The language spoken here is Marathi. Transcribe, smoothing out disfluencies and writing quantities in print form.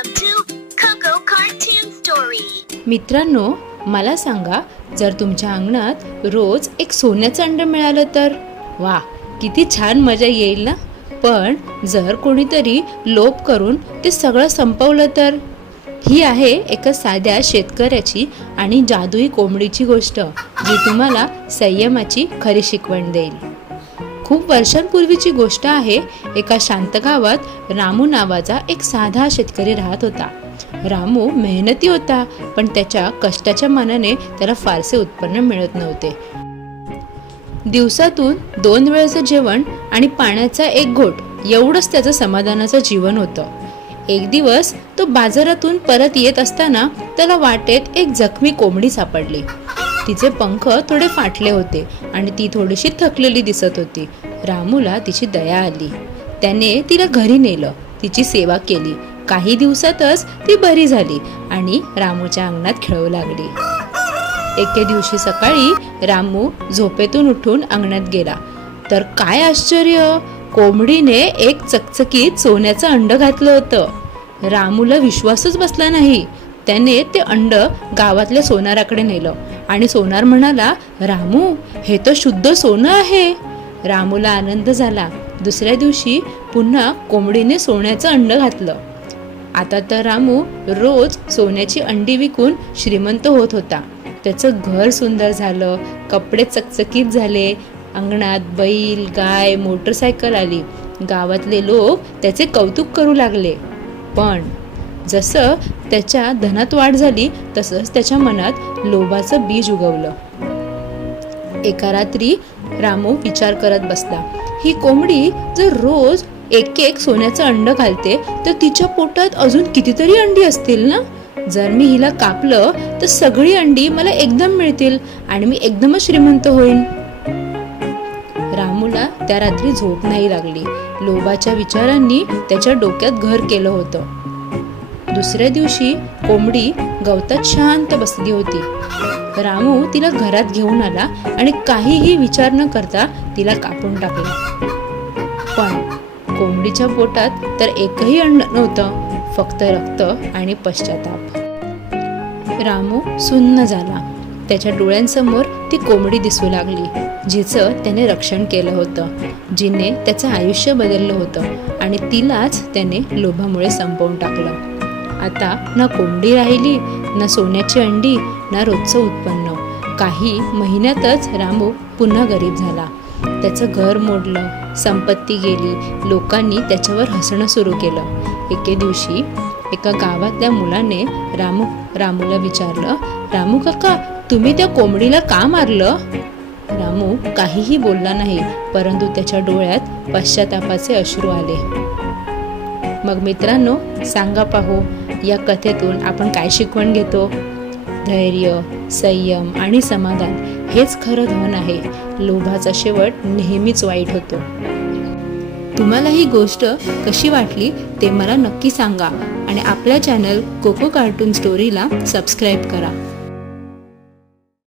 Welcome to Coco Cartoon Story. मित्रांनो, मला सांगा, जर तुमच्या अंगणात रोज एक सोन्याचं अंड मिळालं तर वा, किती छान मजा येईल ना. पण जर कोणीतरी लोभ करून ते सगळं संपवलं तर. ही आहे एका साध्या शेतकऱ्याची आणि जादुई कोंबडीची गोष्ट, जी तुम्हाला संयमाची खरी शिकवण देईल. खूप वर्षांपूर्वीची गोष्ट आहे. एका शांत गावात रामू नावाचा एक साधा शेतकरी राहत होता. रामू मेहनती होता, पण त्याच्या कष्टाच्या मानाने त्याला फारसे उत्पन्न मिळत नव्हते. दिवसातून 2 वेळेचं जेवण आणि पाण्याचा एक घोट एवढंच त्याचं समाधानाचं जीवन होतं. एक दिवस तो बाजारातून परत येत असताना त्याला वाटेत एक जखमी कोंबडी सापडली. तिचे पंख थोडे फाटले होते आणि ती थोडीशी थकलेली दिसत होती. रामूला तिची दया आली. त्याने तिला घरी नेलं, तिची सेवा केली. काही दिवसातच ती बरी झाली आणि रामूच्या अंगणात खेळू लागली. एके दिवशी सकाळी रामू झोपेतून उठून अंगणात गेला तर काय आश्चर्य, कोंबडीने एक चकचकीत सोन्याचं अंड घातलं होतं. रामूला विश्वासच बसला नाही. त्याने ते अंड गावातल्या सोनाराकडे नेलं आणि सोनार म्हणाला, रामू, हे तर शुद्ध सोनं आहे. रामूला आनंद झाला. दुसऱ्या दिवशी पुन्हा कोंबडीने सोन्याचं अंड घातलं. आता तर रामू रोज सोन्याची अंडी विकून श्रीमंत होत होता. त्याचं घर सुंदर झालं, कपडे चकचकीत झाले, अंगणात बैल, गाय, मोटरसायकल आली. गावातले लोक त्याचे कौतुक करू लागले. पण जसं त्याच्या धनात वाढ झाली तसंच त्याच्या मनात लोभाचं बीज उगवलं. एका रात्री रामू विचार करत बसला, ही कोंबडी जर रोज एक सोन्याचं अंड घालते तर तिच्या पोटात अजून कितीतरी अंडी असतील ना. जर मी हिला कापलं तर सगळी अंडी मला एकदम मिळतील आणि मी एकदमच श्रीमंत होईन. रामूला त्या रात्री झोप नाही लागली. लोभाच्या विचारांनी त्याच्या डोक्यात घर केलं होतं. दुसऱ्या दिवशी कोंबडी गवतात शांत बसली होती. रामू तिला घरात घेऊन आला आणि काहीही विचार न करता तिला कापून टाकलं. पण कोंबडीच्या पोटात तर एकही अंड नव्हतं, फक्त रक्त आणि पश्चाताप. रामू सुन्न झाला. त्याच्या डोळ्यांसमोर ती कोंबडी दिसू लागली, जिचं त्याने रक्षण केलं होतं, जिने त्याचं आयुष्य बदललं होतं आणि तिलाच त्याने लोभामुळे संपवून टाकलं. आता ना कोंबडी राहिली, ना सोन्याची अंडी, ना रोजचं उत्पन्न. काही महिन्यातच रामू पुन्हा गरीब झाला. त्याचं घर मोडलं, संपत्ती गेली. लोकांनी त्याच्यावर हसणं सुरू केलं. एके दिवशी एका गावातल्या मुलाने रामूला विचारलं, रामू काका, तुम्ही त्या कोंबडीला का मारलं? रामू काहीही बोलला नाही, परंतु त्याच्या डोळ्यात पश्चातापाचे अश्रू आले. मग मित्रांनो, सांगा पाहू, या कथेतून आपण काय शिकवण घेतो? धैर्य, संयम आणि समाधान हेच खरं धन आहे. लोभाचा शेवट नेहमीच वाईट होतो. तुम्हाला ही गोष्ट कशी वाटली ते मला नक्की सांगा आणि आपल्या चॅनल कोको कार्टून स्टोरीला सबस्क्राईब करा.